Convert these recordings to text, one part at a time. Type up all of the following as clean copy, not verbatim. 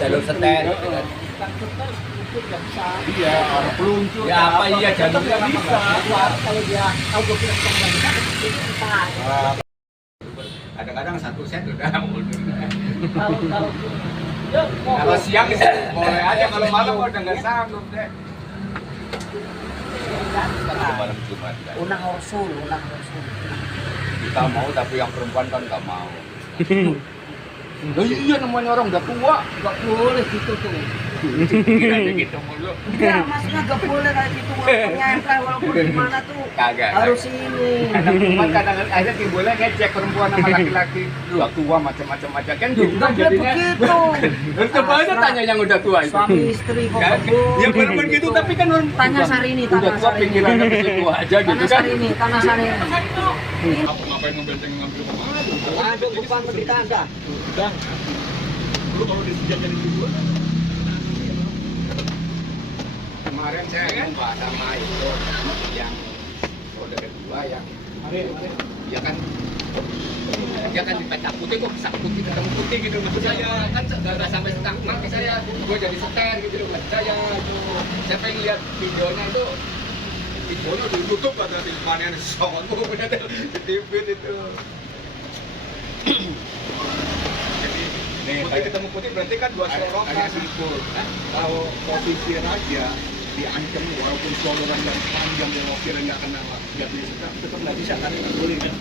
jalur seter. Iya, orang peluncur. Ya apa iya jalur nggak bisa. Kalau dia tahu gue bilang bisa. Kadang-kadang satu set udah mundur. Kalau Kalau siang bisa boleh aja, kalau malam udah nggak sanggup deh. Malam Jumat. unang rasul. Kita mau tapi yang perempuan kan nggak mau. Iya namanya orang udah tua. Gak boleh gitu tuh. Kira-kira gitu mulu. Enggak, maksudnya gak boleh kayak gitu. Walaupun walaupun gimana tuh Kagak. harus ini. Kadang-kadang aja boleh ngecek perempuan sama laki-laki. Udah tua macam-macam aja kan gitu Gak boleh jadinya. begitu. Terus coba aja tanya yang udah tua itu. Suami istri kok Kan? gak boleh. Ya bener gitu tapi kan orang Tanya Sarini, udah tanya tua Sarini. pikirannya ke situ aja gitu Tanah kan. Sarini, Tanah Sarini. Apa ngapain ngambil kemana? Ada bukan kita ada. Udah. Lu kalau disediakan itu Kemarin saya jumpa sama itu yang saudara dua yang dia kan dipetak putih kok sak putih ketemu putih gitu maksud saya kan nggak sampai setengah mati saya gue jadi seter gitu loh maksud saya itu saya pengen lihat videonya itu videonya di YouTube ada di mana yang songon gue punya di TV itu. Nih, putih ketemu putih berarti kan dua sorokan. agak simpul. Kalau posisi raja diancam walaupun soloran dan panjang dan wakilnya nggak kena nggak bisa tetap nggak bisa kan nggak boleh kan.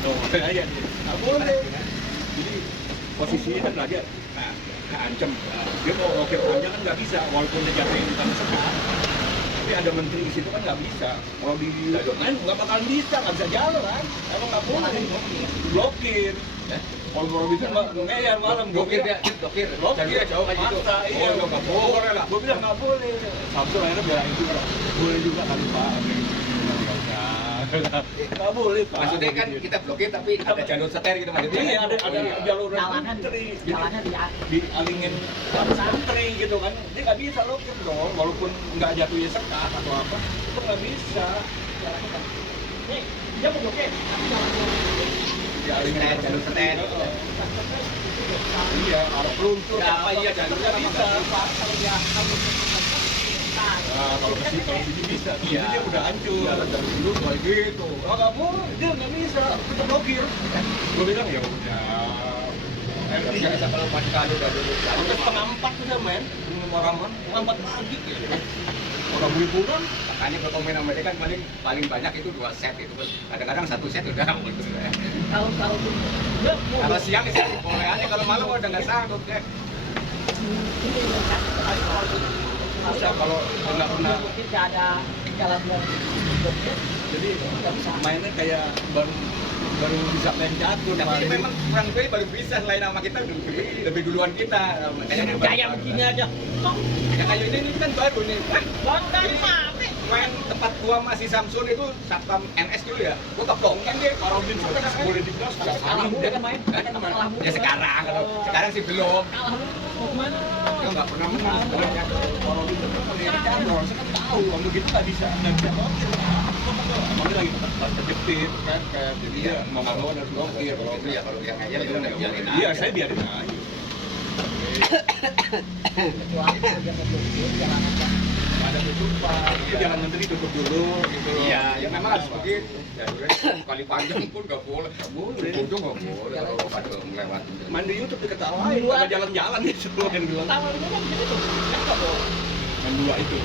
Tuh, ya nggak boleh. Jadi posisinya kan raja keancam. Dia mau wakil panjang kan nggak bisa walaupun dia jatuhin di tanah sekat. Tapi ada menteri di situ kan nggak bisa. Kalau di kan nggak bakalan bisa, nggak bisa jalan kan. Emang nggak boleh. Blokir. Kalau bisa ngeyar malam Blokir dia, blokir. Jalurnya jauh kayak gitu. Masa, iya, Oh, nggak boleh lah. gue bilang nggak boleh. Samsul akhirnya bilang itu boleh juga kali Pak. Nggak boleh Pak. Maksudnya kan kita blokir tapi ada jalur seter gitu maksudnya. Iya ada jalur Jalannya santri. jalannya di Dialingin santri gitu kan. Dia nggak bisa blokir dong. Walaupun nggak jatuhnya sekat atau apa, itu nggak bisa. Nih, dia mau blokir. Dialingin jalur seter. Iya, arah peluncur. Ya apa iya jalurnya bisa. Kalau dia Nah, kalau ke sini bisa. Iya. Dia udah hancur. Iya, dari dulu kayak gitu. Oh, nggak boleh, dia nggak bisa, kita blokir. Gue bilang ya udah. Biasa kalau pagi kali udah duduk Sampai setengah 4 udah main, Raman, setengah 4 pagi ya. Orang liburan, makanya kalau komen sama dia kan paling banyak itu 2 set itu. Kadang-kadang 1 set udah mundur ya. Kalau siang sih boleh aja, kalau malam udah nggak sanggup deh. masa kalau nggak pernah, tidak ada jalan jadi mainnya kayak baru bisa main catur. Tapi memang kurang lebih baru bisa selain sama kita lebih duluan kita. kayak begini aja. Ya kayak ini kan baru nih. Baru dari mana? Main tempat gua masih Samsung itu satpam NS dulu ya. Gua kebongkan dia. Kalau di boleh dibilang Kalah dia kan main. Ya sekarang kalau sekarang sih belum. Kalah mau kemana? Ya nggak pernah menang sebenarnya. kalau di kan ya cabang, saya kan tahu kalau begitu nggak bisa blokir. Makanya lagi pas terjepit kan, kayak jadi ya mau nggak mau harus blokir. Kalau itu ya kalau yang aja itu udah biarin aja. Iya, saya biarin aja. Kecuali dia mau blokir jalanan kan. Ada tutupan, jalan menteri tutup dulu gitu. Iya, ya memang harus begitu. Jalurnya kali panjang pun nggak boleh. Nggak boleh. Ujung nggak boleh kalau pada melewati. Main di YouTube diketawain, ada jalan-jalan itu yang bilang. Tahu dia kan gitu. Enggak boleh. Main dua itu.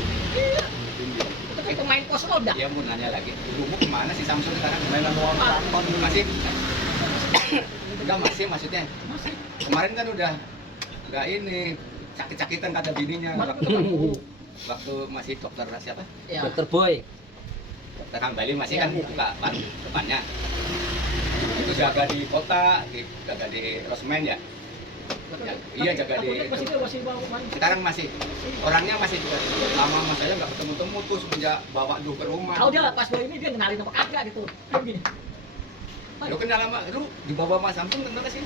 Itu kayak pemain pos roda. Dia mau nanya lagi, dulu kemana sih Samsung sekarang? Main sama orang Masih? Enggak masih maksudnya. Masih. Kemarin kan udah nggak ini sakit-sakitan kata bininya waktu masih dokter siapa? Ya. Dokter Boy. Dokter Hambali masih kan Iya. buka depannya. Itu jaga di kota, jaga di Rosmen ya. Ya, iya jaga di itu. Masih bawa main. Sekarang masih orangnya masih juga lama sama saya nggak ketemu-temu tuh semenjak bawa dulu ke rumah. Tahu dia pas ini dia kenalin apa kagak gitu. Kayak gini. Lu kenal sama lu dibawa sama Samsung kenal sih?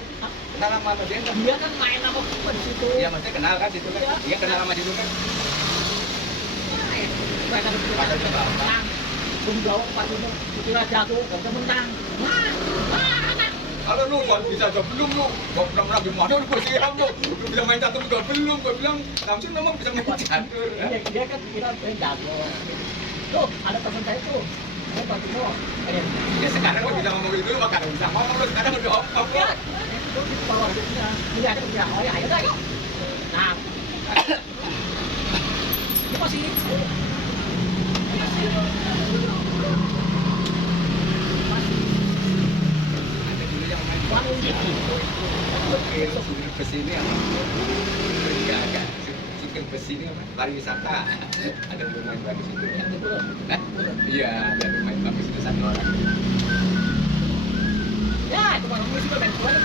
Kenal sama dia enggak? Dia kan main sama gua di situ. Iya maksudnya kenal kan situ kan? Iya. Iya kenal sama situ kan? Mereka Padahal itu nggak apa. menang. Bung bawa 4 itu jatuh, gak bisa menang. Kalau lu gua bisa jawab belum lu, gua bilang gimana lu gua siap lu bisa main catur juga belum, gua bilang langsung memang bisa main catur. Dia kan kira jago. Tuh, ada teman saya tuh. Saya bantu doang. Ya sekarang lu bisa ngomong itu lu makan bisa ngomong lu sekarang udah off Ya, lu. itu di bawah dia. Ini ada bilang, oh ya ayo dah yuk. Nah, ini masih Ada dulu yang main wangi gitu. Oke, sudah ke sini apa? Iya, agak sudah ke sini apa? Pariwisata. Ada dulu main bagus itu. Nah, iya, ada dulu main bagus itu satu orang. Ya, itu kalau musik main bola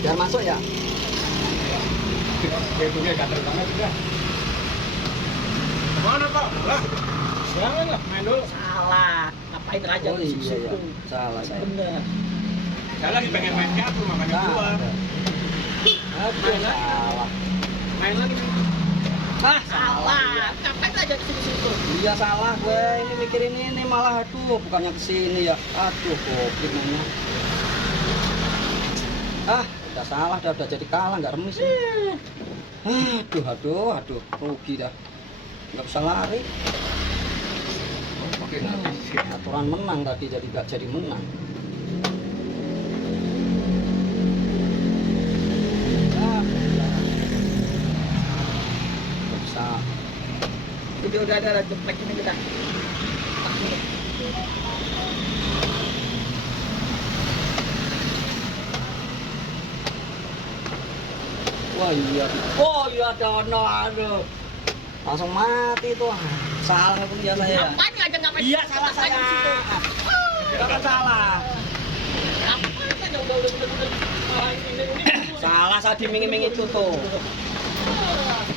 biar masuk ya. Bentuknya gatel banget udah. Mana Pak? Lah. Jangan lah, main dulu. salah. Ngapain aja Oh lu iya ya, situ? salah saya. Bener. Saya lagi pengen main catur makanya keluar. Aduh, salah. Main lagi. Ah, salah. Ngapain aja di situ? Iya salah gue, ini mikirin ini malah aduh bukannya kesini ya. Aduh goblok namanya. Ah, udah salah udah jadi kalah nggak remis. Aduh, rugi dah. Nggak bisa lari. Oke, Aturan menang tadi jadi nggak jadi menang. Ah, nggak bisa. Udah ada jepek ini kita. Wah iya, oh iya aduh, langsung mati tuh. Salah punya saya. Ngapain aja ngapain? Iya salah saya. Jangan salah. Ngapain aja udah. Salah saya diming-ming itu tuh.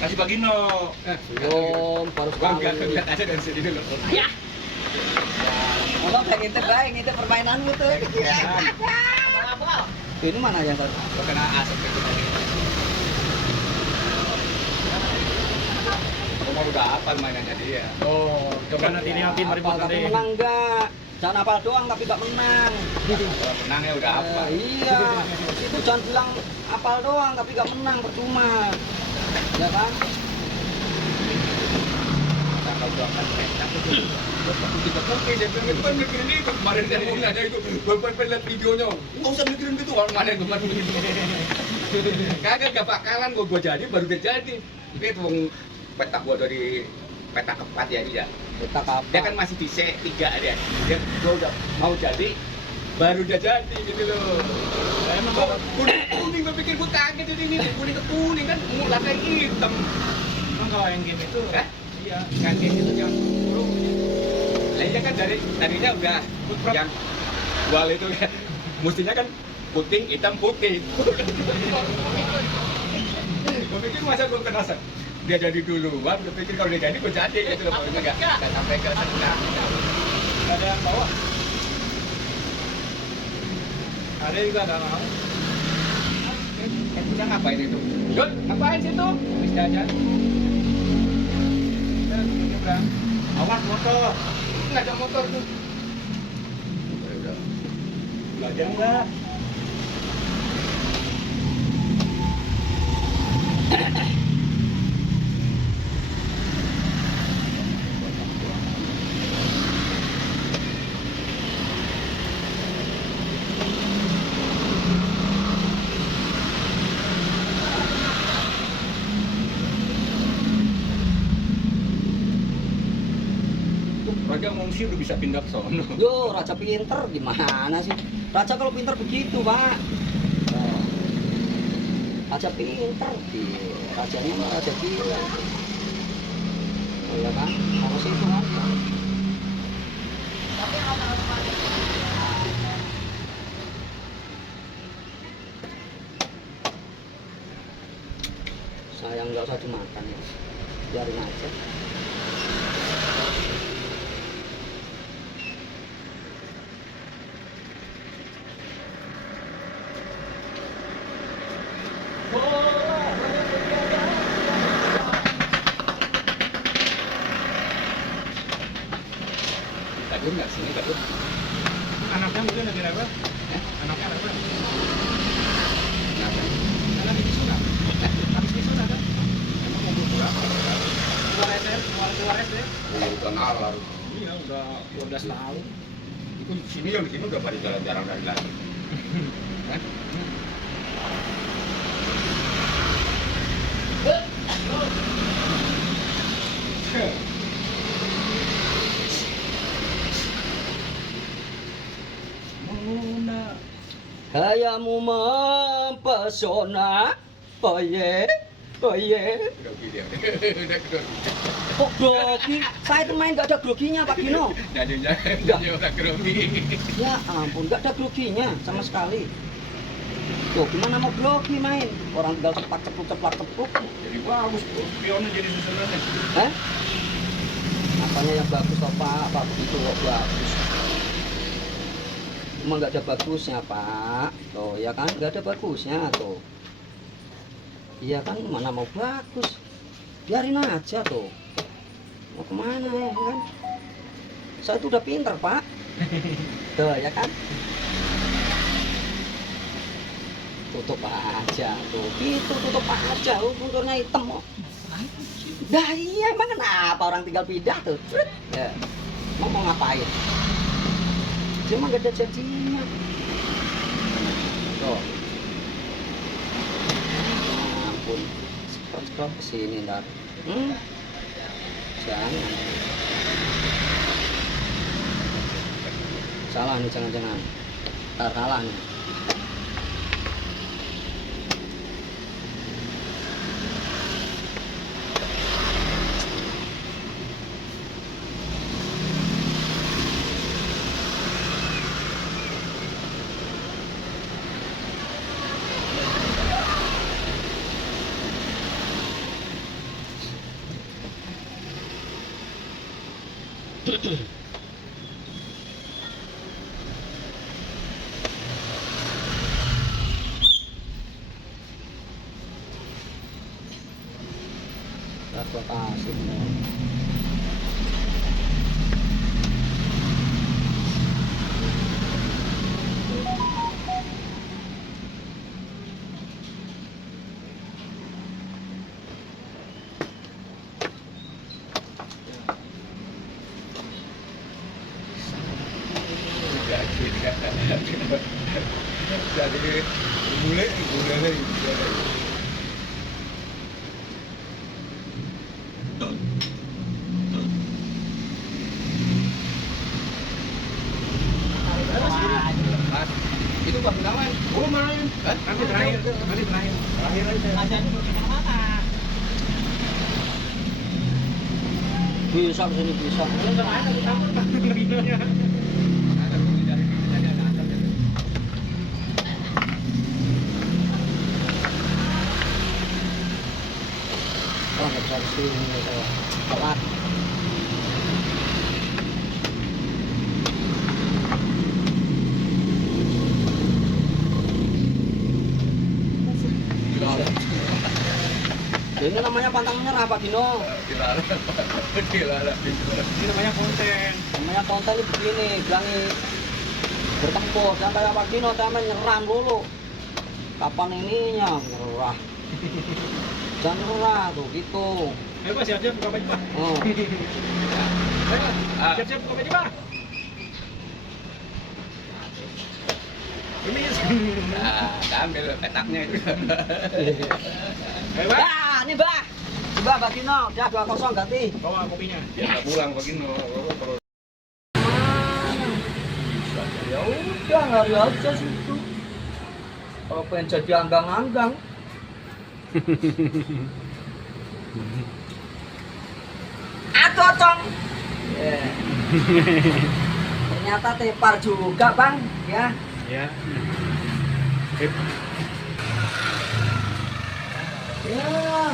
Kasih Pak Gino. Belum, baru Bang, sekali. lihat aja dari sini dulu. Ya. Kalau pengen itu permainan gitu. Apa? Ini mana yang tadi? Lo kena asap gitu tadi. Kamu udah hafal mainannya dia. Oh, coba nanti lihatin mari Apal tapi menang enggak? Jangan apal doang tapi enggak menang. Kalau menangnya udah hafal. Iya, itu jangan bilang apal doang tapi enggak menang percuma. Ya kan? Tanggal 24 Oke, dia bilang itu kan mikirin itu kemarin saya mau nanya itu, bapak lihat videonya, nggak usah mikirin gitu, orang mana yang kemarin begitu. Kagak gak bakalan gua jadi baru dia jadi. Itu wong petak gua dari petak keempat ya dia. Kita kapan? Dia kan masih di C3 dia. Gua udah mau jadi baru dia jadi gitu loh. Emang Kok kuning gua pikir gua kaget jadi ini kuning ke kuning kan mulai hitam. emang kalau yang game itu Hah? iya. Kaget itu yang burung. Lah iya kan dari tadinya udah yang wal itu kan mestinya kan putih hitam putih. Gue pikir masa gue kena dia jadi duluan, gue pikir kalau dia jadi gue jadi gitu loh, pokoknya nggak sampai ke sana. Nggak ada yang bawa. Ada juga nggak mau. Kita ngapain itu? Yud, ngapain sih tuh? Habis jajan. Udah, nyebrang. Awas motor. Nggak ada motor tuh. Udah. Belajar enggak? Raja ngungsi udah bisa pindah ke sono. Yo, Raja pinter gimana sih? Raja kalau pinter begitu, Pak. Raja pinter, rajanya mah raja gila. Oh iya kan? Harus itu kan? Sayang nggak usah dimakan ya, biarin aja. Kadun nggak sini kadun. Anaknya mungkin lagi apa? Anaknya apa? Kenapa? Karena di Sunda. Habis di Sunda kan? Emang mau berapa? Keluar SD. Udah ngalar. Iya, udah 12 tahun. Itu sini yang di sini udah pada jarang dari lagi. Kan? Menguna. Gayamu mempesona. Oye, oye. Grogi dia. Udah grogi. Kok grogi? Saya itu main gak ada groginya Pak Gino. Jadinya udah grogi. Ya ampun, gak ada groginya sama sekali. Tuh, gimana mau grogi main? Orang tinggal ceplak cepluk. Jadi bagus tuh, pionnya jadi susunannya. Hah? Apanya yang bagus toh Pak? Pak begitu kok bagus. Cuma nggak ada bagusnya Pak. Tuh ya kan, nggak ada bagusnya tuh. Iya kan, mana mau bagus? Biarin aja tuh. Mau kemana ya kan? Saya tuh udah pinter Pak. Tuh ya kan? Tutup aja tuh, gitu tutup aja. Bunturnya hitam kok. Dah iya, emang kenapa orang tinggal pindah tuh? Ya, mau ngapain? Cuma gak ada jadinya. Tuh. Ampun, scroll kesini ntar. Jangan. Salah nih, jangan-jangan. Ntar salah nih. Transportasi. Jadi bule lagi. Mas, itu Pak Gunawan. Oh, main. Hah? Nanti terakhir. Terakhir aja. Bisa kesini bisa. Ada bule dari Bintanya ada asal ya. Oh nggak bisa kesini tuh. Telat. Ini namanya pantang menyerah Pak Gino. Dilarang. Ini namanya konten. Namanya konten ini begini, bilangin bertempur. Jangan kayak Pak Gino, saya menyerang dulu. Kapan ininya menyerah? Jangan menyerah tuh gitu. Ayo Pak, siap-siap buka baju Pak. Oh. Ah, Siap-siap buka baju Pak. Ini ambil petaknya itu. Ayo Pak. Nah, ini Mbak. Mbak Pak Gino, udah 2-0 ganti. Bawa kopinya. Dia nggak pulang begini. Ya udah, lari aja situ. Kalau pengen jadi anggang-anggang. Aduh, Cong. Ternyata tepar juga, Bang. Ya. Ya. Ya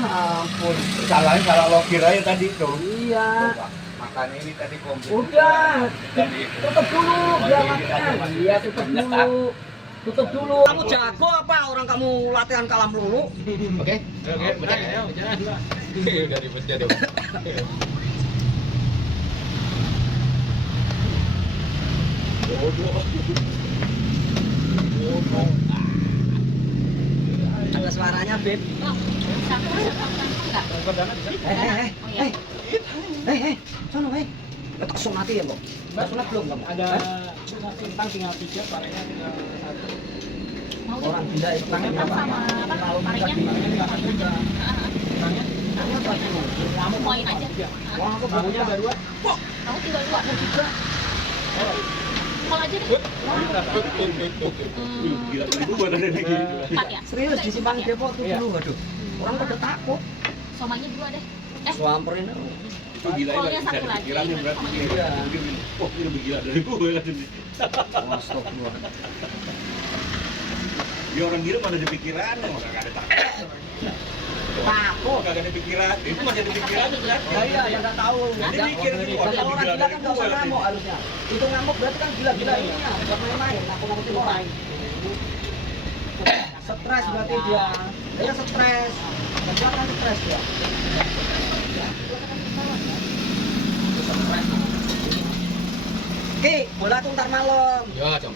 ampun. Salahnya salah lokir aja tadi tuh. Iya. Makan ini tadi komplit. Udah. Jadi Tutup dulu biar makan. Iya, tutup dulu. Tutup dulu. Kamu jago apa? Orang kamu latihan kalam dulu. oke. Oke, benar ya. Jalan Pak. Udah ribet jadi. Ada suaranya, Beb. Sono, tak sunati ya, Mbok? Mbak sunat belum, Mbak? Ada kentang tinggal 3, parenya tinggal 1. Orang gila itu Kentangnya namanya berapa? apa? Kalau Parenya? kentangnya tinggal 1 juga. Kentangnya Kamu poin aja. Wah, aku bahunya ada 2. Kamu tinggal 2. Kalau aja deh. Gila, itu buat ada lagi. 4 ya. serius di Simpang Depok tuh Iya. dulu, waduh. Orang pada takut. Somanya 2 deh. Samperin. Itu gila Kalau ya, yang bisa satu ada lagi, pikirannya berarti. Iya. Oh, ini lebih gila dari gue kan ini. Astagfirullah. Ya orang gila mana ada pikiran, kagak ada takut. Takut. Kagak ada pikiran, itu masih ada pikiran kan? Ya iya, yang nggak tahu. Jadi mikir gitu, wah, Kalau lebih orang gila gila dari kan nggak usah gue. ngamuk harusnya. Itu ngamuk berarti kan gila-gila ininya, bukan main-main. Nakut-nakutin orang. Stres berarti dia. Dia stres. Dia kan stres ya. Ki, bola tuh ntar malam. Ya, jam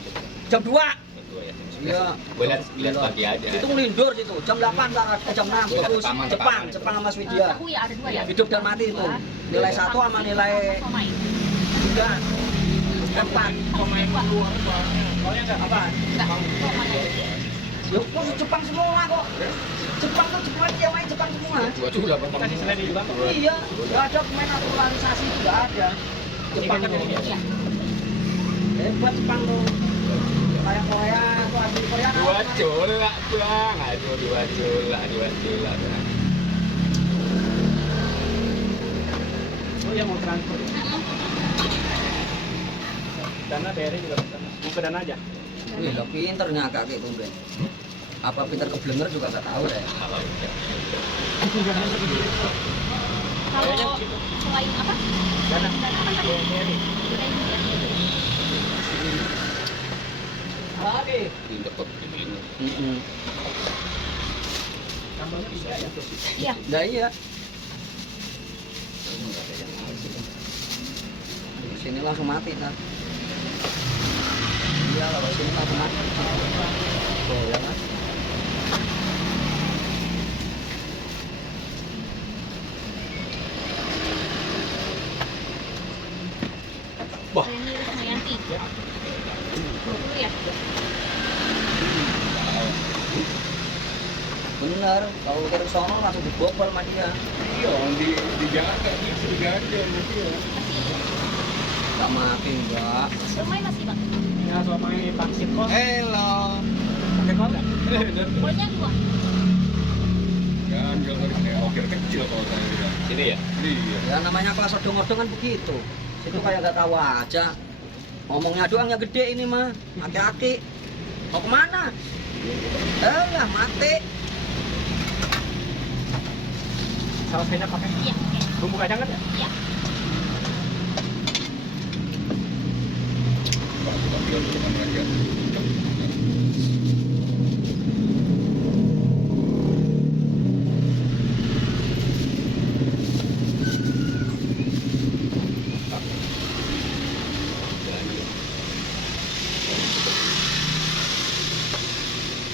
Jam 2. 2 ya. Iya. Boleh lihat pagi aja. Itu ngelindur situ. Jam 8 ntar jam 6 Iya, terus taman, Jepang, taman. Jepang sama Swedia. Tahu ya ada 2 ya. Hidup dan mati itu. Nilai 1 sama nilai Somai. 3. 4. Somai 2. Soalnya enggak apa? Enggak. Somai. Yuk, kok Jepang semua kok. Jepang tuh Jepang yang main Jepang semua. Dua juga Bang. Kita di Selandia juga. Iya, nggak ada pemain naturalisasi itu nggak ada. Jepang tuh. Iya. Hebat Jepang tuh. Kayak Korea tuh asli Korea. Dua colak Bang. Aduh, dua colak. Oh ya mau transfer. Dana BRI juga bisa. Mau ke Dana aja. Wih, lo pinternya kakek tuh Ben. Apa pinter keblenger juga nggak tahu deh. Kalau selain apa? Dana. Dana kan tadi. BRI. Oke. Pindah kok begini. Tambahnya 3 ya. Iya. Nah iya. Sini langsung mati kan. Iya, kalau sini langsung mati. Oh, ya kan? Wah. Reni Rusmayanti. 20 ya. Bener, kalau ke sono langsung dibobol sama dia. Iya, di Jakarta itu digandeng nanti ya. Gak mati enggak. Somai masih, Bang. Ya Somai Pangsit kos. Hello. Pakai kos enggak? Golnya 2. Kan kalau kayak okir kecil kalau saya bilang. Sini ya. Iya. Ya namanya kelas odong-odong kan begitu. Situ kayak nggak tahu aja. Ngomongnya doang yang gede ini mah. Aki-aki. Mau kemana? Lah mati. Saus kecap pakai. Iya. Bumbu kacang kan ya? Iya. Dia dulu kan rakyat.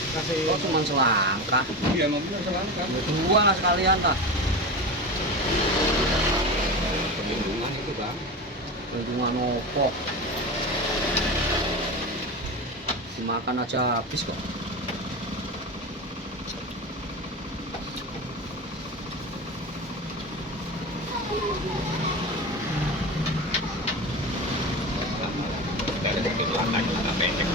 Kasih Kok cuma selangkah? Iya, namanya selangkah. Dua lah sekalian tak. Perlindungan itu Bang. Perlindungan opo. Dimakan aja habis kok. Dari belakang pendek.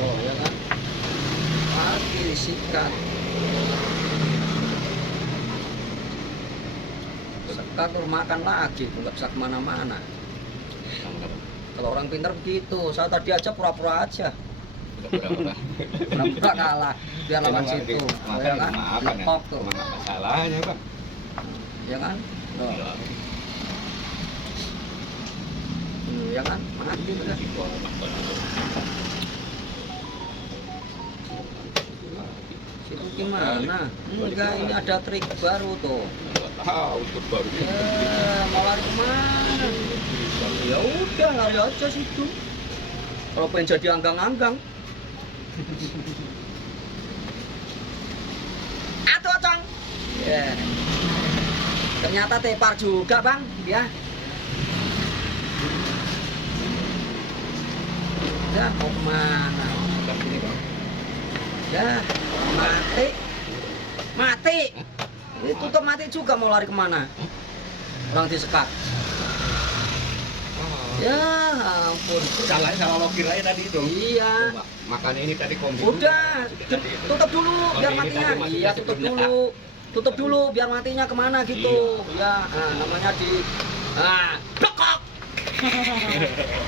Oh ya kan. Lagi sikat. Sekat terus makan lagi, nggak bisa kemana-mana. Kalau orang pintar begitu, saya tadi aja pura-pura aja. Pura-pura kalah, biar lawan situ. Ya kan, ngetop tuh, Mana masalahnya Bang? ya kan. Oh. ya kan? Mati udah. Itu gimana? Enggak, ini ada trik baru tuh. Tahu tuh baru. Mau lari kemana? Ya udah, lari aja situ. Kalau pengen jadi anggang-anggang. Atuh, Cong. Ya. Ternyata tepar juga, Bang. Ya. Ya, mau kemana? Ya, mati. Mati. Itu tuh mati juga mau lari kemana? Orang disekat. Ya ampun. Salahnya salah lokir aja tadi itu. Iya. Makanya ini tadi kombi. Udah, tutup dulu biar ini matinya. tadi masih Iya, masih tutup belum dulu. Tutup dulu biar matinya kemana gitu. Ya, namanya di dokok.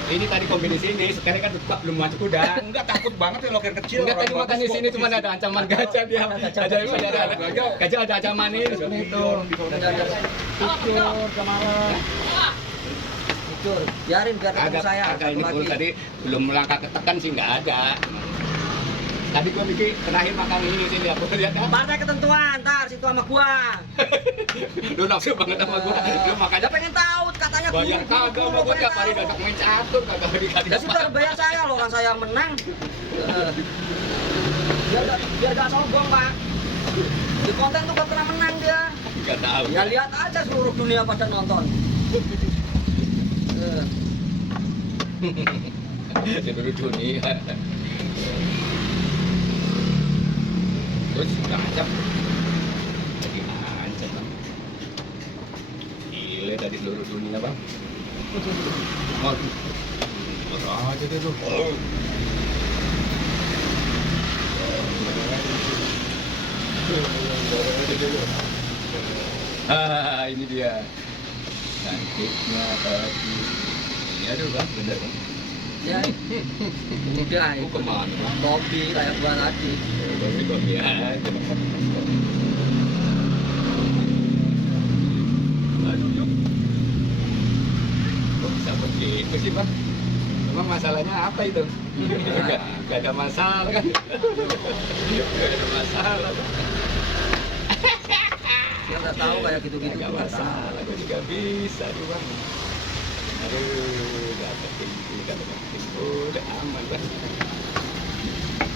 Ini tadi kombi di sini, sekarang kan tetap belum masuk gudang. Enggak takut banget ya lokir kecil. Enggak tadi makan di sini cuma ada ancaman gajah dia. Ada gajah ada ancaman ini. Itu. Tidur kemarin. Tidur. Biarin biar ketemu saya. Agak Satu ini full lagi. tadi belum melangkah ketekan sih nggak ada. Tadi gua bikin terakhir makan ini sini aku lihat. Partai ketentuan, ntar situ sama gua. Lu nafsu banget sama gua. Lu makanya Dia pengen tahu katanya bayar kagak mau gua tiap hari datang main catur kagak dikasih. Ya sudah bayar saya loh, orang saya yang menang. Biar gak sombong, Pak. Di konten tuh gak pernah menang dia. Enggak tahu. Ya lihat aja seluruh dunia pada nonton. Seluruh dunia. Terus ngancam. Lagi ngancam, Bang. Gile tadi seluruh dunia, Bang. Waduh. Aja deh lu. Ini dia. Cantiknya tadi. Ini aduh, Bang, bener, Bang. Ya, udah Mau itu. kemana, Bang? Kopi kayak gua tadi. Kopi aja. Aduh. Kok bisa begitu sih, Bang? Emang masalahnya apa itu? Gak ada masalah kan? Gak ada masalah. Dia udah tahu kayak gitu-gitu Gak juga tahu. masalah, gue juga bisa tuh, Bang. Aduh, dapat ini, dapat ini. Udah aman, Bang.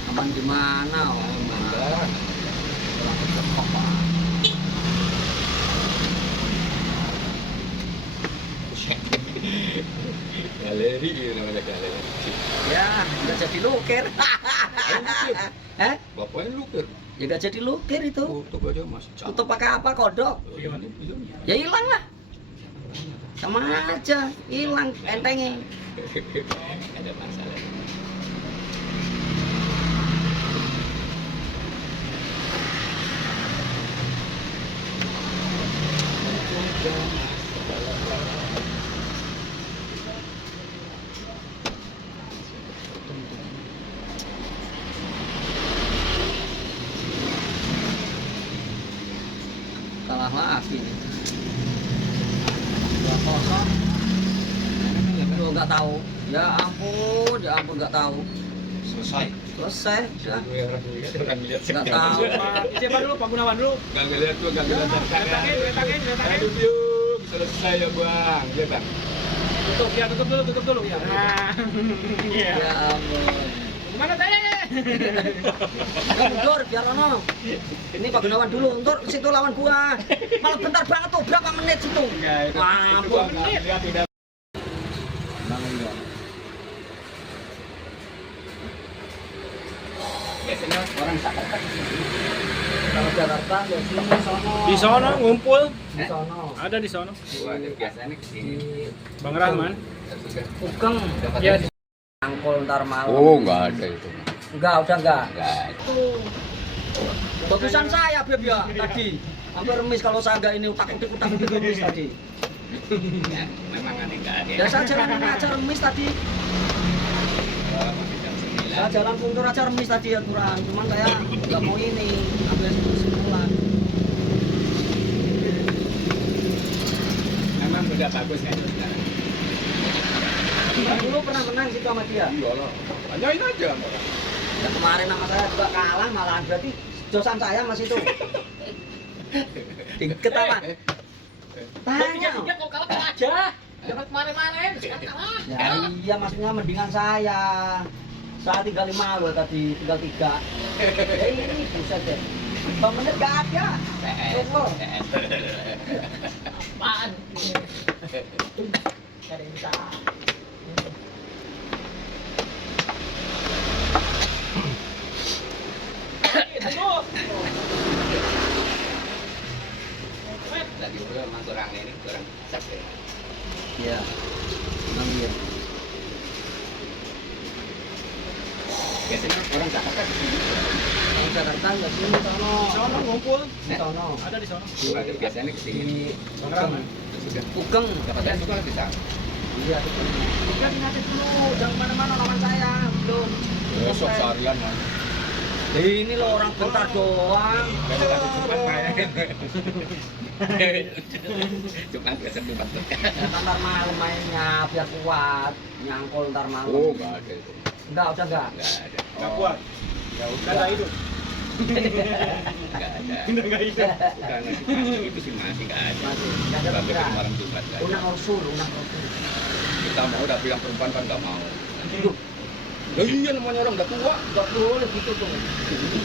Aman gimana? Aman, Bang. Galeri namanya galeri. Ya, nggak jadi lukir. Hah? Bapaknya lukir. Ya nggak jadi lukir itu. Tutup aja masih cakep. Tutup pakai apa kodok? Ya hilang lah. Sama aja, hilang entengnya. Ada masalah. Kalah lagi. 2-0. Lu nggak tahu. Ya ampun nggak tahu. Selesai. Selesai. Ya. Orang lihat Nggak tahu. Siapa dulu? Pak Gunawan dulu. Gak ngeliat gua, gak ngeliat. Letakin. Aduh, yuk. Selesai ya, Bang. Iya, Bang. Tutup dulu ya. Nah. Iya. Ya ampun. Gimana tanya? Ya mundur biar ono. Ini Pak Gunawan dulu, mundur situ lawan gua. Malah bentar banget tuh, berapa menit situ? Ampun. Lihat udah. Biasanya orang Jakarta di sini. Kalau Jakarta ya sini sono. Di sono ngumpul. Di sono. Ada di sono. Biasanya ke sini. Di Bang Rahman. Ugeng. Ya. Angkol ntar malam. Oh, enggak ada itu. Enggak, udah enggak. Enggak ada. Tuh. Bagusan saya Beb ya tadi. Hampir remis kalau saya enggak ini utak-utik remis tadi. Ya, memang aneh enggak ada. Ya saya jalan aja remis tadi. Oh, masih jam 9. Saya jalan puntur aja remis tadi aturan. Cuman saya enggak mau ini ambil kesimpulan. Memang udah bagus kan sekarang. gitu sama dia. Iyalah, tanyain aja. Ya kemarin sama saya juga kalah malahan berarti josan saya Mas itu. Diketawa. Tanya. Dia kok kalah kan aja. Jangan kemarin-marin, sekarang kalah. Ya iya maksudnya mendingan saya. Saya tinggal 5 loh tadi, tinggal 3. Ya ini bisa deh. Bang bener gak ada. Syukur. Apaan? Cari minta. Lagi udah emang kurang ini, kurang sak ya. Iya. Memang iya. Biasanya orang Jakarta di sini. Orang Jakarta enggak sih di sono. Sono ngumpul. Di sono. Ada di sono. Biasanya ke sini. Di Tangerang. Sudah. Ugeng. Dapatnya suka bisa. Iya, Ugeng. Ugeng nanti dulu, jangan kemana-mana lawan saya, belum. Besok seharian kan. Ini loh orang bentar doang. Besok kasih cepat main. Cuma biasa cepat. Ntar malam mainnya biar kuat, nyangkul ntar malam. Oh, enggak ada itu. Enggak, udah enggak. Enggak ada. Enggak kuat. Ya udah. Enggak hidup. Enggak ada. Enggak hidup. Bukan masih itu sih masih enggak ada. Masih enggak ada Sampai berat. kemarin Jumat enggak ada. Unang usul, unang usul. Kita mau udah bilang perempuan kan enggak mau. Hidup. Lah iya namanya orang udah tua. Enggak boleh gitu tuh.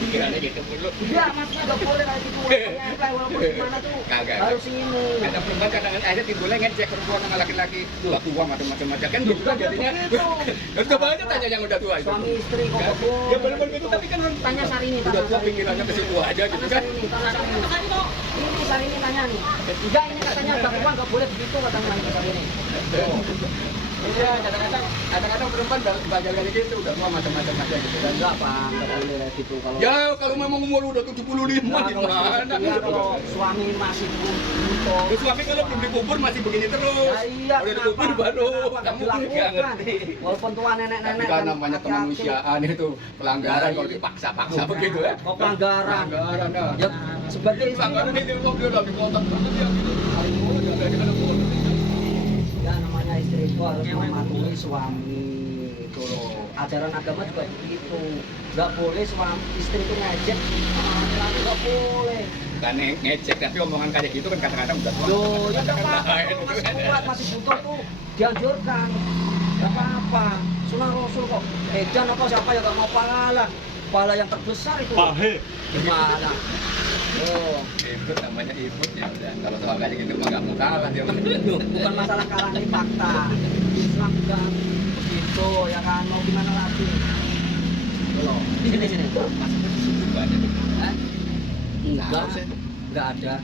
Pikirannya gitu dulu. Iya, maksudnya enggak boleh kayak gitu. Apa walaupun gimana tuh Kagak. harus ini. Ada perempuan kadang-kadang akhirnya timbulnya ngecek perempuan sama laki-laki. Tua tua macam-macam aja kan gitu kan jadinya. Terus coba aja tanya yang udah tua itu. Suami istri kok enggak boleh. Ya benar-benar gitu tapi kan orang Tanya Sarini, udah tanya tua Sarini. pikirannya ke situ aja gitu kan. Tanya Sarini. Ini Sarini tanya nih. Enggak, ini katanya udah tua enggak boleh begitu katanya Sarini. Iya, kadang-kadang perempuan belajar kayak gitu, udah tua macam-macam aja gitu kan. Enggak, Pak, enggak boleh kayak gitu kalau Ya kalau memang umur udah 75 Nah, gimana? iya, kalau suami masih butuh. Terus suami kalau belum dikubur masih begini terus. Ya iya, Udah dikubur baru kamu nggak dilakukan. ngerti. Walaupun tua Tapi nenek-nenek kan namanya laki-laki. kemanusiaan itu pelanggaran kalau dipaksa-paksa begitu ya. Kok pelanggaran? Pelanggaran ya. Ya sebagai Pelanggaran ini dia lagi kotak banget ya gitu. Oh, jangan ada kotak. ya namanya istri itu harus mematuhi suami itu loh. Ajaran agama juga begitu. Enggak boleh suami istri itu ngejek sama laki-laki, enggak boleh. Kan ngecek tapi omongan kayak gitu kan kadang-kadang udah tua. Loh, ya enggak Kadang-kadang apa-apa, lain kalau itu masih kan. kuat, masih butuh tuh dianjurkan. Enggak apa-apa. Sunnah Rasul kok. Edan apa siapa yang enggak mau pahala? Pahala yang terbesar itu. Pahe. Gimana? Oh, Ikut namanya ikut ya udah. Kalau soal kayak gitu mah nggak mau kalah dia mah. bukan masalah kalah dari fakta. Islam juga begitu, ya kan? Mau gimana lagi? Loh, di sini. Nggak ada. Hah? Enggak, Tahu saya. enggak ada.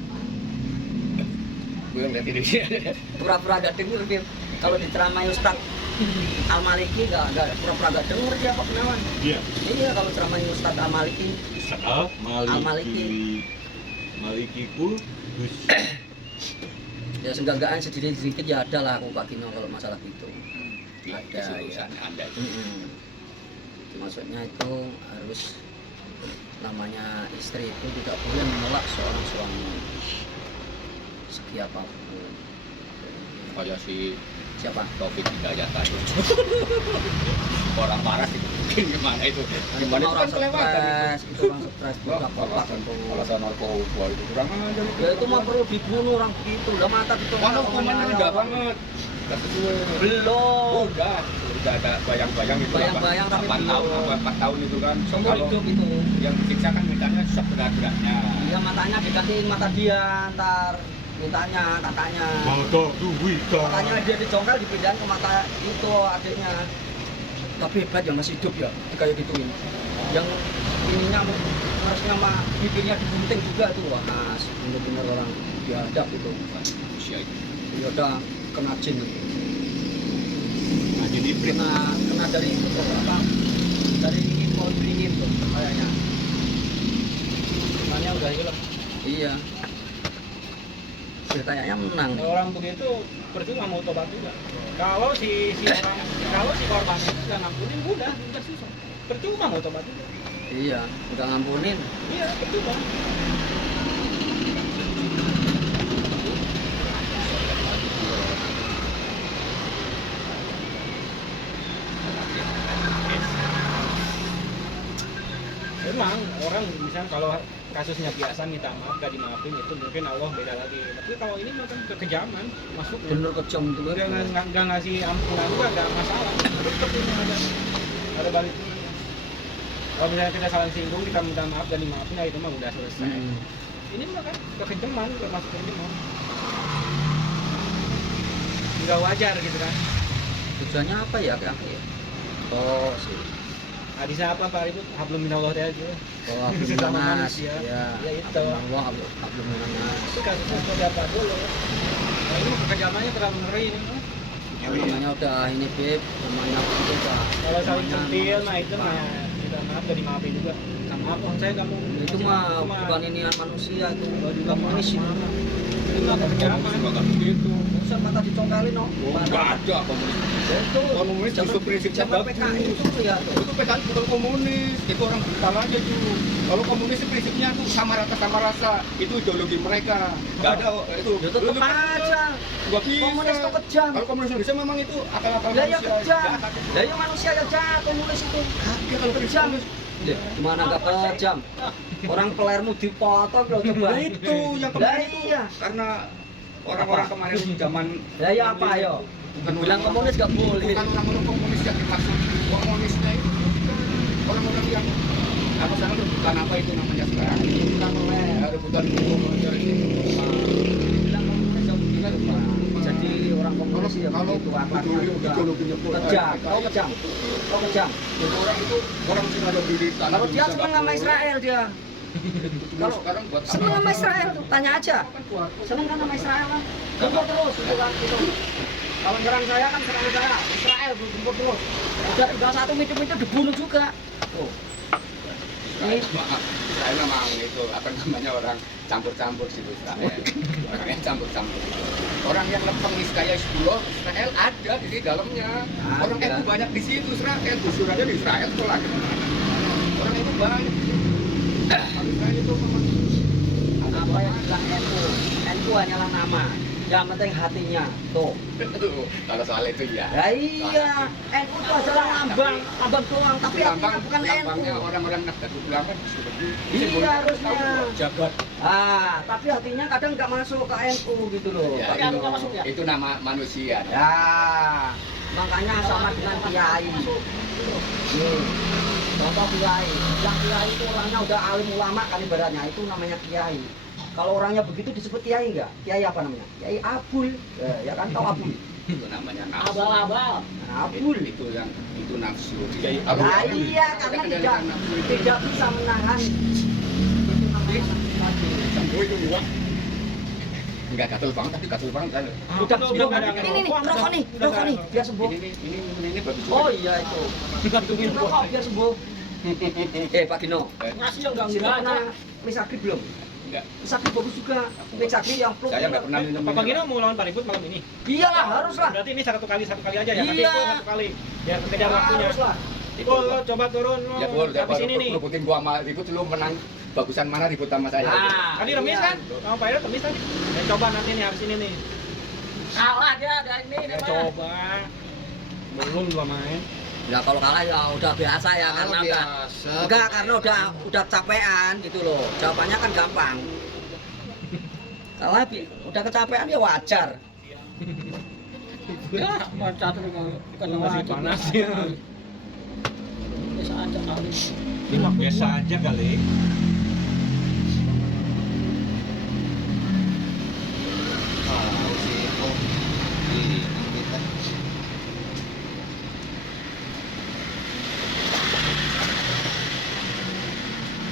Gue ngeliat ini sih. Pura-pura gak denger dia. Kalau diceramai Ustaz Al-Maliki enggak pura-pura gak denger dia kok kenalan. Iya. Iya, kalau ceramai Ustaz Al-Maliki. Maliki. Malikiku Gus. Ya seenggak-enggakan sedikit-sedikit ya ada lah aku Pak Kino kalau masalah gitu. Ada ya. Anda itu. Maksudnya itu harus namanya istri itu tidak boleh menolak seorang suami segi apapun. Kayak si Siapa? Taufik Hidayat tadi. Orang parah sih. Gimana itu? Gimana itu kan orang kelewatan itu. stres, itu orang stres itu nggak apa-apa itu. Alasan narkoba itu kurang aja. Ya itu mah perlu dibunuh orang begitu, udah mata itu. Mana hukumannya udah banget. Udah sesuai. Belum. Udah ada bayang-bayang itu. Bayang-bayang tapi 8 tahun belum. apa 4 tahun itu kan. Seumur Kalau hidup itu. yang disiksa kan mintanya seberat-beratnya. Iya matanya digantiin mata dia ntar mintanya kakaknya. Mata duit Makanya dia dicongkel dipindahin ke mata itu adiknya. Tapi hebat ya masih hidup ya kayak gituin. Yang ininya harusnya mah bibirnya digunting juga tuh wah mas bener-bener orang biadab itu. Usia itu. Ya udah kena jin. Nah, jadi Kena dari itu tuh, apa? Dari mau dingin tuh kayaknya. Makanya udah hilang. Iya. Ya, kayaknya menang. Orang begitu percuma mau tobat juga. Kalau si korban itu udah ngampunin udah susah. Percuma mau tobat juga. Iya, udah ngampunin. Iya, percuma. kasusnya biasa minta maaf gak dimaafin itu mungkin Allah beda lagi. Tapi kalau ini mah kan kekejaman masuk Bener kejam tuh. udah nggak ngasih ampunan juga nggak masalah. Tapi tetap ini ada balik. Kalau misalnya kita salah singgung kita minta maaf dan dimaafin ya itu mah udah selesai. Ini mah kan kekejaman termasuk kekejaman. Nggak wajar gitu kan. Tujuannya apa ya Kang? Oh, sih. Hadisnya apa Pak Ribut? Hablum minallah aja. Oh, Sesama Abdulmanas. manusia. Ya, Ya, itu. Abdulmanas. Itu kasusnya seperti apa dulu. Nah, ini kekejamannya terlalu ngeri ini. Mah. Namanya udah ini Beb, namanya itu Pak. Kalau saling Namanya centil, nah itu Pak. mah kita maaf gak dimaafin juga. Nah, maaf oh, saya kamu. Itu mah bukan inian manusia itu, juga manusia. Itu mah kekejaman. Bukan begitu. Usah mata dicongkalin no. Nggak ada komunis. Itu Komunis justru prinsipnya zaman bagus. PKI itu ya tuh. Itu PKI bukan komunis, itu orang brutal aja tuh. Kalau komunis sih prinsipnya tuh sama rasa, itu ideologi mereka. Nggak ada itu. Ya tetep aja. Nggak bisa. Komunis tuh kejam. Kalau komunis Indonesia memang itu akal-akal Lah ya manusia. kejam. Jahat. Lah ya manusia ya jahat komunis itu. Ya kalau Kejam. komunis Gimana nggak kejam? Orang pelermu dipotong loh coba. Nah itu yang Lah kemarin itu iya. karena orang-orang kemarin zaman Lah ya apa yo? Bilang komunis gak boleh. bukan orang-orang komunis yang dimaksud. Komunisnya itu orang-orang yang apa sana rebutan apa itu namanya sekarang? Rebutan oleh rebutan hukum Bilang komunis gak boleh. Jadi orang komunis ya kalau begitu akhlaknya juga ideologinya kejam. Kau kejam. Kau kejam. orang itu orang Cina ada diri Kalau dia senang sama Israel dia. kalau sekarang buat Senang sama Israel tuh, tanya aja. Senang kan sama Israel kan? Gempur terus gitu kan gitu. Kalau nyerang saya kan serang saya, Israel gempur terus. Udah satu mitu-mitu dibunuh juga. Oh. Ini maaf saya memang itu apa namanya orang campur-campur situ Israel orang yang campur-campur orang yang lempeng kayak Israel ada di dalamnya orang itu banyak di situ Israel busur aja di Israel tuh lagi orang itu banyak Israel itu memang apa yang bilang NU? NU hanyalah nama. Yang penting hatinya. Tuh. kalau soal itu ya Ya iya, NU itu adalah lambang doang, tapi hatinya bukan lambangnya NU. orang-orang Nahdlatul Ulama Iya harusnya. jabat Tapi hatinya kadang nggak masuk ke NU gitu loh. ya, Tapi hatinya masuk ya. itu nama manusia Ya, makanya sama dengan kiai. Nih, contoh kiai. Yang kiai itu orangnya udah alim ulama kan ibaratnya, itu namanya kiai. Kalau orangnya begitu disebut kiai enggak? Kiai apa namanya? Kiai abul. Ya kan tahu abul. itu namanya nafsu Abal-abal. Abul. itu yang itu nafsu Nah, iya karena tidak bisa menahan. Itu namanya nafsu. sembuh itu juga enggak gatel banget tapi gatel banget kan Udah sembuh kan? Ini nih, rokok nih, biar sembuh. ini bagus juga Oh iya itu. Ini rokok biar sembuh. Pak Gino, Nasi yang si pernah misakri belum? enggak Misakri bagus juga. Misakri yang pluk. saya enggak pernah minum Pak Gino mau lawan Pak Ribut malam ini. Iyalah, harus lah. Berarti ini satu kali aja ya. Iya. Satu kali. Ya kejar waktunya. Harus lah. Lo coba turun lo. ya boleh Habis ini nih. rebutin gua sama ribut lu menang bagusan mana ribut sama saya Nah, Tadi remis iya. kan? Sama Pak Ribut remis tadi. Ya coba nanti nih habis ini nih. Kalah dia ada ini. Ya coba. Belum gua main. Ya kalau kalah ya udah biasa ya karena udah enggak karena udah capean gitu loh. Jawabannya kan gampang. Kalah udah kecapean ya wajar. Ya, baca tuh kan Masih panas ya. Biasa aja kali. Ini mah biasa aja kali.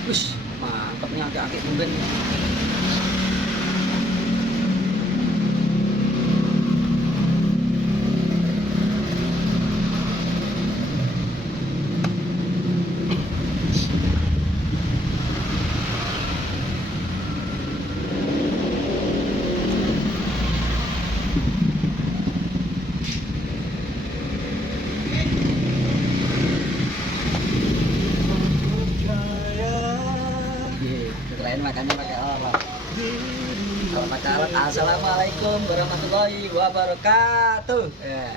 Wih, mantepnya akeh-akeh mungkin. Lain makannya pakai apa? Kalau pacaran, assalamualaikum warahmatullahi wabarakatuh. Ya.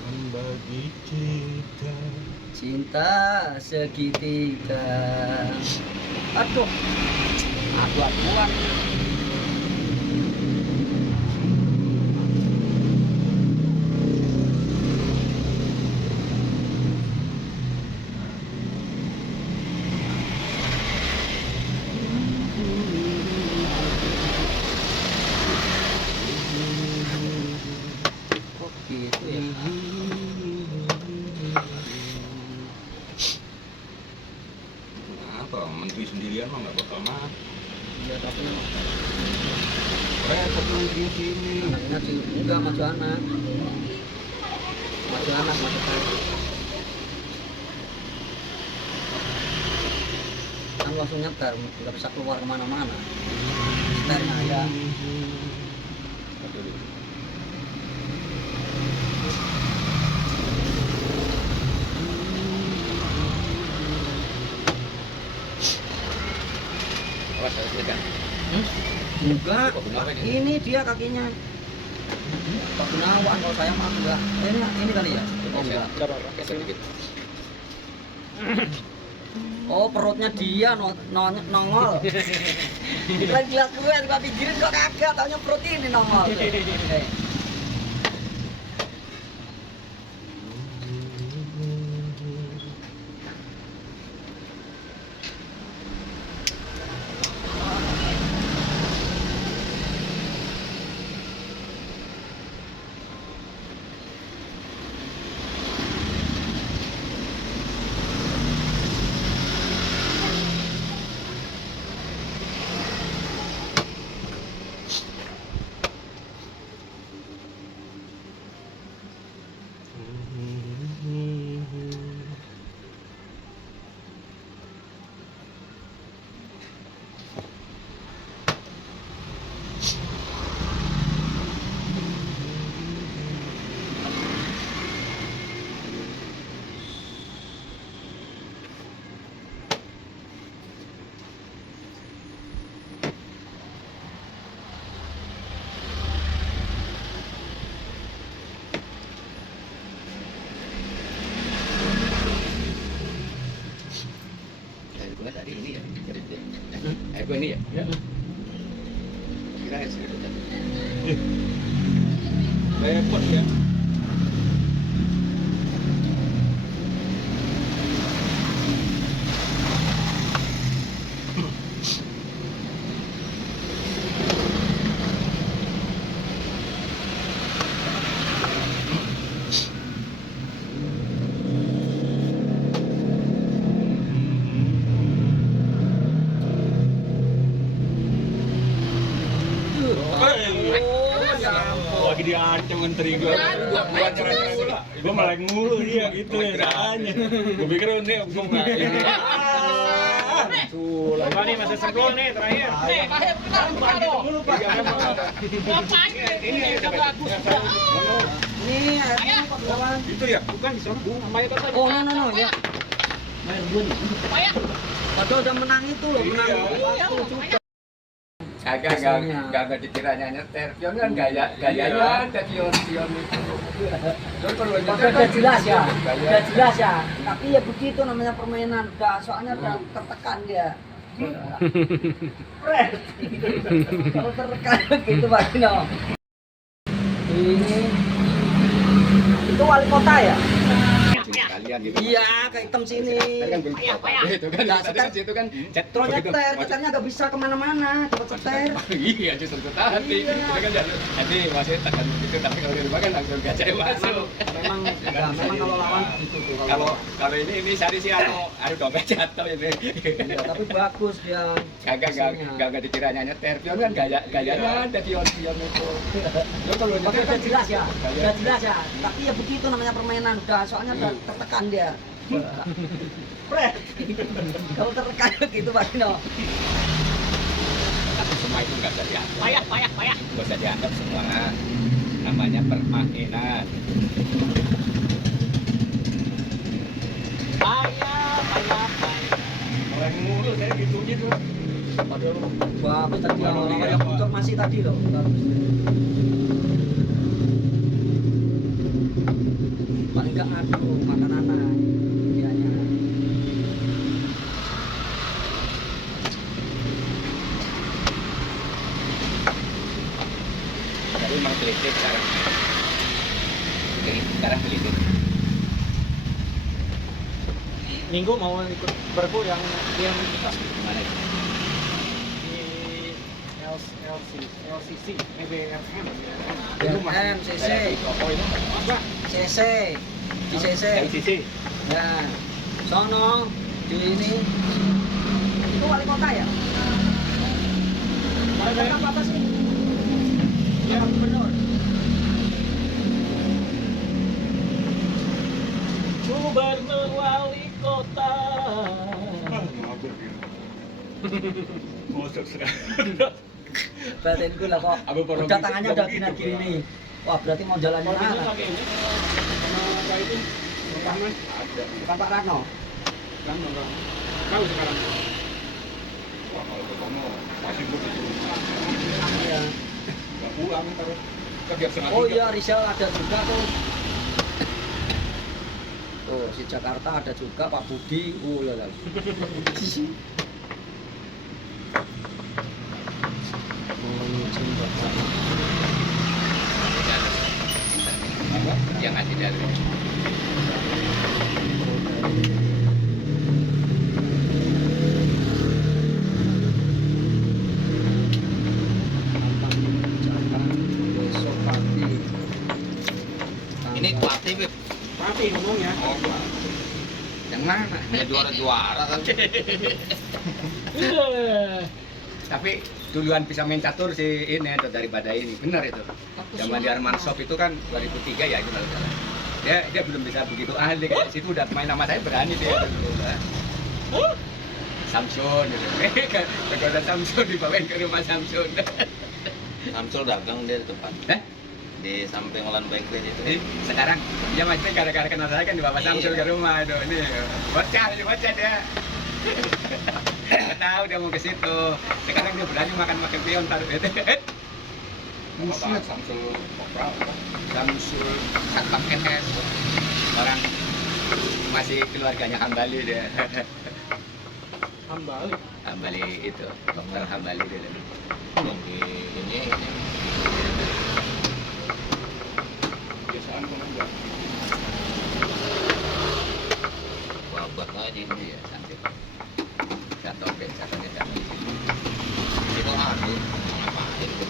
Membagi kita cinta segitiga. Aduh, aduan. Kok gitu ya? Apa menteri sendirian mah nggak bakal mati. Iya tapi Repot menteri sini. anaknya sih enggak maju anak. Maju anak. Kan langsung nyetar, nggak bisa keluar kemana-mana. Setirnya ya. Awas harus tekan. Enggak, Pak Gunawan ini. ini dia kakinya. Pak Gunawan kalau saya mah enggak. Ini kali ya? Oh enggak. Geser dikit. Oh perutnya dia nongol. Kira jelas gue gua pikirin kok kagak, taunya perut ini nongol. Air gua tadi ini ya. Air gua ini ya. Kira sih. Repot ya. Lagi diancam menteri gue. Gue melek mulu dia gitu ya caranya. Gue pikir ini gue nggak ini. Coba nih masih sebelum nih terakhir. Nih, Pak, bentar dong. Dulu Pak. Ngapain ini udah bagus. Ini airnya Pak Gunawan. Itu ya. Bukan di sana. Namanya apa? Oh no ya. Main gue nih. Payah. Padahal udah menang itu loh, menang. Iya. Kagak dikiranya nyeter. Pion kan gayanya ada pion itu. Lo perlu Udah jelas ya, udah jelas ya. Tapi ya begitu namanya permainan. Udah soalnya udah tertekan dia. Kalau tertekan gitu Pak Gino. Ini itu wali kota ya? Kalian gitu. Iya, ke hitam sini. Kan belum itu kan Nggak, tadi kan situ kan Terus nyeternya nggak bisa kemana-mana, cepet seter. Iya, justru kita hati. Iya. Itu kan jadi hati masih tekan itu tapi kalau di rumah kan langsung gajah masuk. Memang kalau lawan gitu tuh. Kalau ini sari sih anu dompet jatuh ini. Iya, tapi bagus dia. Kagak dikiranya nyeter. Pion kan gayanya ada pion itu. Lo perlu Oke, nyeter udah jelas ya, udah jelas ya. Tapi ya begitu namanya permainan. Udah soalnya udah tertekan dia. Kalau tertekan gitu Pak Gino. Semua itu nggak bisa dianggap. Payah. Nggak bisa dianggap semua. Namanya permainan. Payah. Melek mulu saya gitu gitu. Padahal bagus tadi awal-awal yang bocor masih tadi loh. Bagus. Paling nggak ngadu makan anak. Iya. memang selektif sekarang. Jadi sekarang selektif. Minggu mau ikut berku yang dia universitas Mana itu? di LCC, BFM. BFM, CC, Oh itu apa? CC, di CC. LCC. Ya, sono di ini. Itu wali kota ya? Wali kota apa sih? Ya, gubernur. Gubernur wali kota. Masuk sekali. Batinku lah kok. Abu Porogi. Udah tangannya udah gini gini. Wah, berarti mau jalan Kalau bisa mana? pakai ini sama apa itu? Rekaman. Ada. Bukan Pak Rano. Kan nggak tahu sekarang. Wah, kalau ketemu masih gue disuruh. Iya. Nggak pulang terus. Kerja setengah Oh tiga. iya, Rizal ada juga tuh. Oh, si Jakarta ada juga Pak Budi. Oh lah. Apa? Yang ngasih dalil. Besok pagi. Ini pelatih Beb. Tapi ngomongnya. Oh, Pak. Yang mana? Ya juara-juara kan. Tapi duluan bisa main catur si ini atau daripada ini. Benar itu. Zaman di Arman Shop itu kan 2003 ya itu kalau nggak salah. Dia belum bisa begitu ahli kayak di situ udah main nama saya berani dia. Samsun gitu. Kegoda Samsun dibawain ke rumah Samsun. Samsul dagang dia di depan Eh? di samping Lan Bengkel itu. Sekarang dia masih gara-gara kenal saya kan dibawa Samsul ke rumah itu. Ini bocah dia. Nggak tahu dia mau ke situ. Sekarang dia berani makan pion taruh itu. Apa Samsul Kopral? Samsul Satpam NS. Orang masih keluarganya Hambali dia. Hambali. Hambali itu, dokter Hambali dia. Di ini Biasaan kan enggak. babat aja ini. Iya, sampai satu satunya satu. Itu aku ngapain tuh?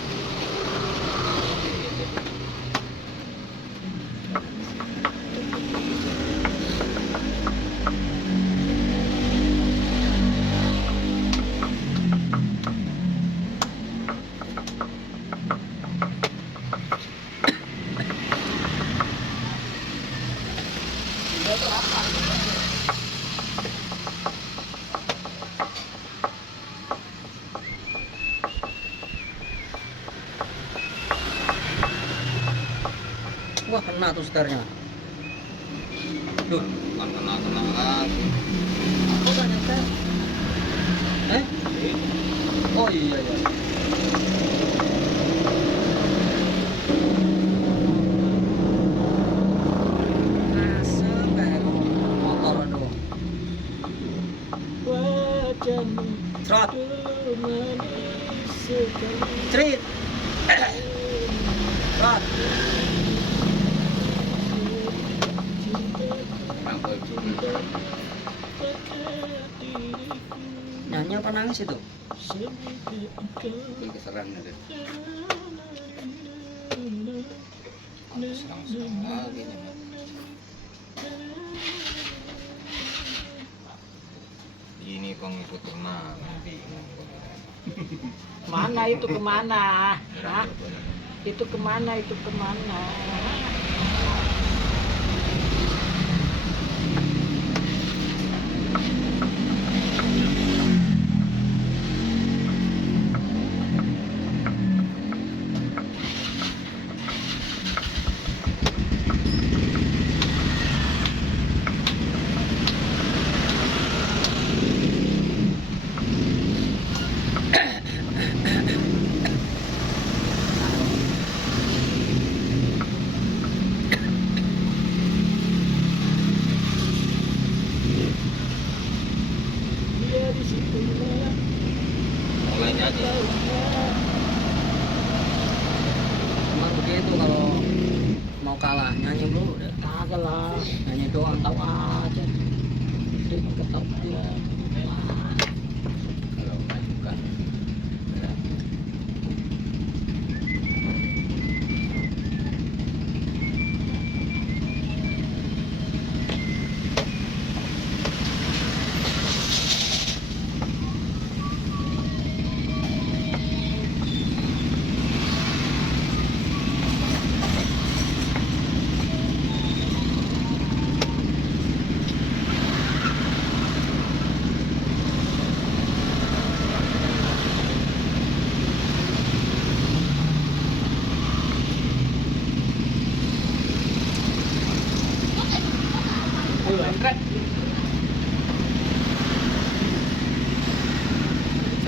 Wah, kena tuh setarnya. Duh, kan kena lagi. Kok gak nyetel? Oh iya iya. Asal kayak motor aduh. Trot. Street. Trot. Bangkol cumi. Nyanyi apa nangis itu? Ini keserang gitu. Ada serang-serang lagi nih. Ini pengikut turnamen bingung. Mana itu kemana? Hah? Itu kemana? Itu kemana? Mulai nyanyi. Emang tuh kalau mau kalah nyanyi dulu deh. Kagak lah, Nyanyi doang. tahu aja. Dia pakai tahu dia. Kalau nggak juga. Ya.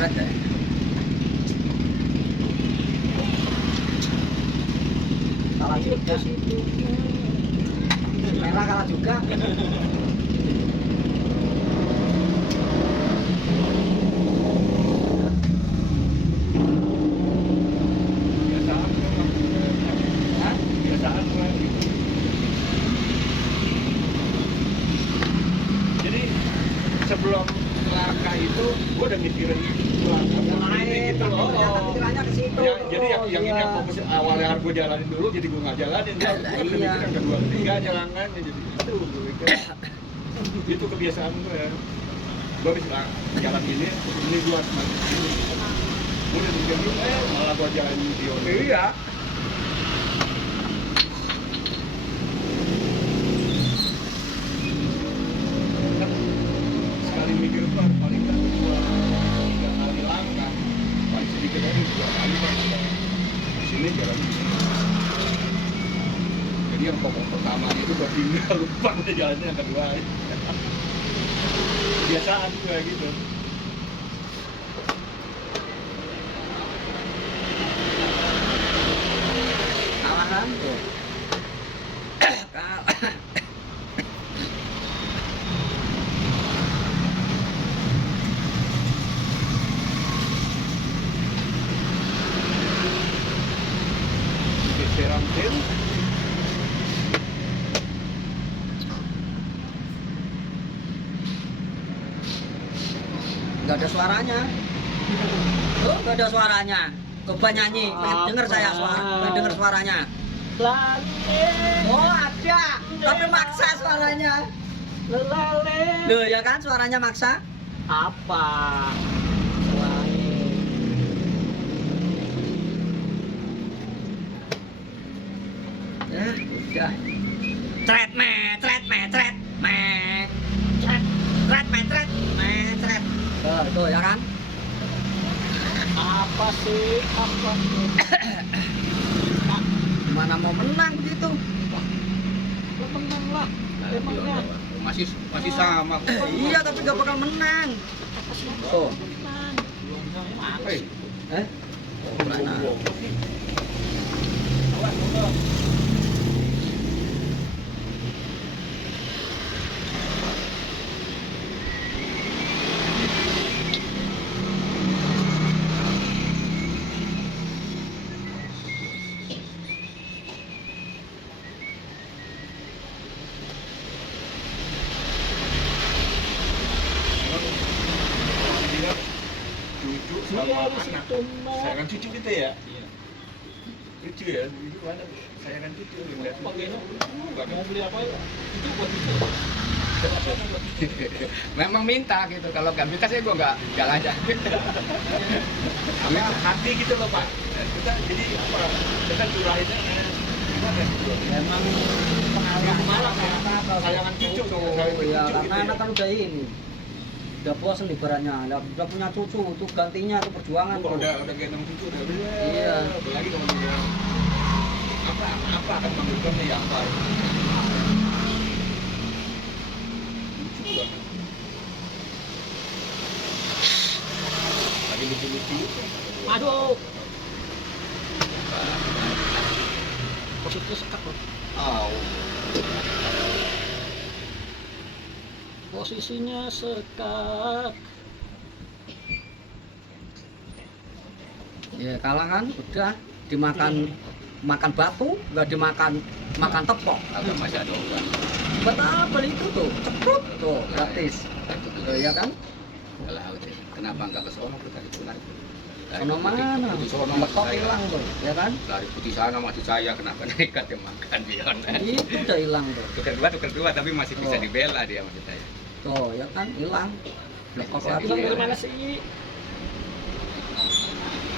Keren deh. Kalah juga. Merah kalah juga. Biasaan memang. Hah? Biasaan memang gitu. Jadi sebelum Laka itu gua udah mikirin Laka ini gitu loh. Ternyata pikirannya ke situ. Ya, jadi yang ini Iya. yang fokus awalnya harus gue jalanin dulu, jadi gue nggak jalanin. Gue udah Iya. mikir yang kedua ketiga jalanannya, jadi itu gue pikir. Itu kebiasaan gue ya. Gue bisa jalan ini gue harus maju sini. Gue udah mikir dulu, malah gue jalan video. Iya. Kan sekali mikir tuh harus paling kan 2-3 kali langkah, paling sedikit aja 2 kali kan di sini jalan di sini. Jadi yang pokok pertama itu gue tinggal lupa udah jalannya yang kedua. Kebiasaan gue gitu. Kalah kan tuh. Kalah. Geseran tim. Nggak ada suaranya. Tuh, nggak ada suaranya. Coba nyanyi, pengen denger saya suara, pengen denger suaranya. Lale, Oh ada, tapi maksa suaranya. lelale. Loh ya kan suaranya maksa. Apa? Selain Ya udah. Tret me, tret me, tret me, tret, tret me, tret me, tret. Tuh ya kan. apa sih? Apa sih? Gimana mau menang begitu? Lu menang lah. Emangnya Masih sama. Iya tapi gak bakal menang. Tuh. menang. Hei, Eh? Mana? cucu Dia sama di anak. situ mah. Sayangan cucu kita ya? Lucu ya, itu ada sayangan cucu lihat. Mau beli apa ya? Itu buat itu. Memang minta gitu, kalau nggak minta saya gue nggak ngajak. Apa hati gitu loh Pak. Kita jadi apa? Kita curahinnya gimana gitu? Emang pengaruh Malah ya, sayangan cucu tuh, sayangan cucu ya, gitu karena ya. anak kan udah ini. Udah bosan ibaratnya, udah punya cucu, itu gantinya itu perjuangan tuh. Udah gendong cucu udah. Iya. Apalagi kalau dia apa akan menentukan ya apa. Lucu banget. Lagi lucu-lucu. Aduh. Posisi sekat loh. Au. Posisinya sekat. Ya kalah kan, udah dimakan makan batu, nggak dimakan makan tepok. Agak masih ada obat. Buat apa itu tuh? Ceprut tuh, gratis. Tuh, ya kan? Ke laut ya. Kenapa nggak ke sono kita itu lari? Sono mana? Di sono Betok hilang tuh, ya kan? Lari putih sana masih saya kenapa nekat yang makan dia. Itu udah hilang tuh. Tukar dua tapi masih bisa Oh. dibela dia maksud saya. Tuh, ya kan? Hilang. Lekok lagi. Hilang dari mana sih?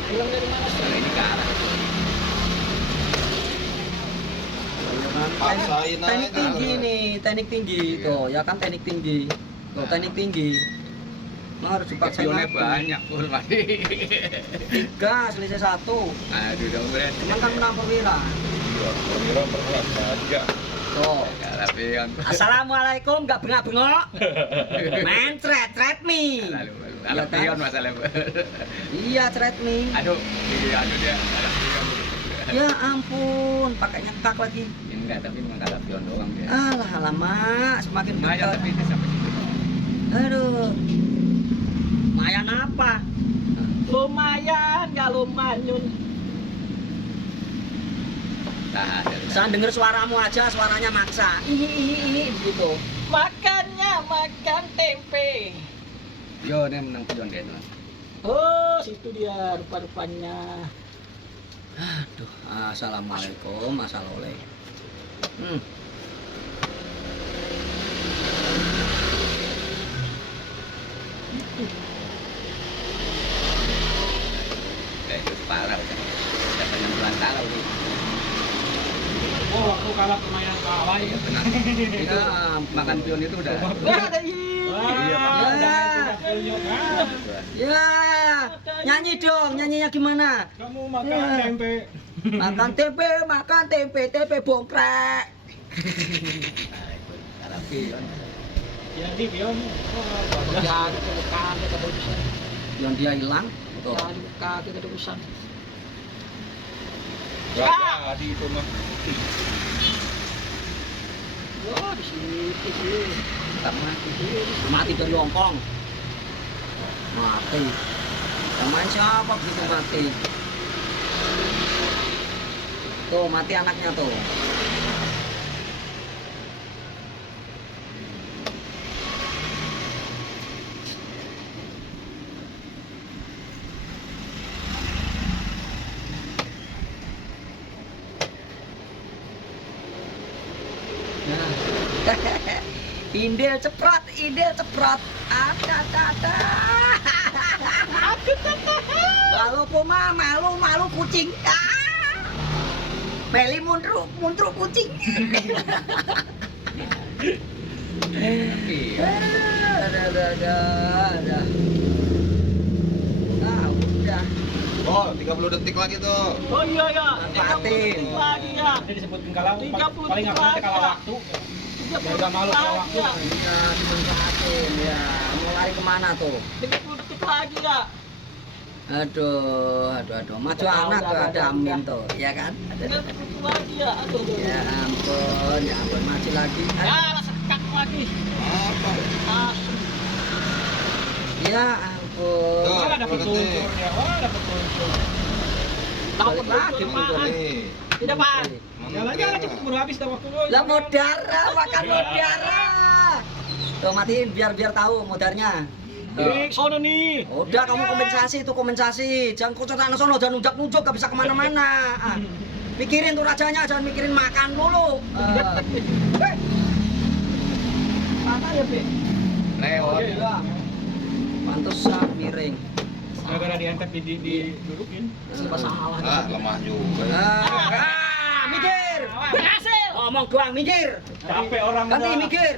Hilang dari mana sih? Kalau ini ke arah. Ya kan? Paksain Teknik aja. tinggi nih, teknik tinggi. Iya. Tuh, ya kan teknik tinggi. Tuh, teknik tinggi. Nah, harus dipaksain Pionnya lagi. banyak pun masih. 3, selisih 1. Aduh dong berat. Cuman kan menang perwira. Perwira berat saja. Tuh. Kalau pion. Assalamualaikum, gak bengak-bengok. Main thread me. Kalau pion masalah. Iya, thread me. Aduh, aduh dia. Kalau pion. Ya ampun, pakai nyekak lagi. Enggak, tapi memang kalau pion doang dia. Alah, alamak, semakin Lumayan dekat. tapi itu sampai situ. Aduh. Mayan apa? Lumayan, nggak lumayan. Nah, Saya denger suaramu aja, suaranya maksa. Ihi, gitu. Makannya makan tempe. yo dia menang pion dia tuh. Oh, situ dia rupa-rupanya. Aduh, assalamualaikum, Mas Oleh. Itu parah kan. Dapat 6 kalau nih. Oh, waktu kalah lumayan kalah Iya ya. benar. Itu makan pion itu udah. Wah, ada Iya, Pak. Ya, nyanyi dong, nyanyinya gimana? Kamu makan tempe. Makan tempe bongkrek. Kalau pion. Jadi pion. Jangan buka kita terusan. Yang dia hilang, tuh. Jangan buka kita terusan. Gak jadi itu mah. Oh, di situ sih. Mati dari Hongkong. Mati. Main siapa begitu mati? Tuh, mati anaknya tuh. Indel ceprot. Ada. Kalau puma malu kucing. Meli mundur kucing. Ada. Ah, udah. Oh, 30 detik lagi tuh. Oh iya ya. Manfaatin. 30 lagi ya. Jadi disebutin kalah 30 paling nggak boleh kalah waktu. 30 Biar gak malu kalah waktu. ya. Iya, dimanfaatin ya. Mau lari kemana tuh? 30 detik lagi ya. Aduh. Maju Udah, anak tuh udah, ada udah. Amin tuh, ya kan? 30 detik lagi ya. Aduh. Ya ampun, maju lagi. Ya, sekak lagi. Apa? Asem. Ya ampun. Tuh. Wah, dapat unsur ya. Wah, dapat unsur. Dapat lagi unsur apaan? Nih. Tidak, Pak. Ya lagi lah cepet baru habis dah waktu lu. Lah mudara, makan mudara. Tuh matiin biar tahu mudarnya. Tuh. Sono nih. Udah kamu kompensasi. Jangan kucet anak sono, jangan nunjuk gak bisa kemana-mana. Ah. Pikirin tuh rajanya, jangan mikirin makan dulu. Apa ya, Be? Lewat. Iya. Pantesan miring. Gara-gara diangkat didudukin. Serba salah. Ah, lemah juga. Mikir. Berhasil. Ngomong doang mikir. Capek orang Ganti udah. mikir.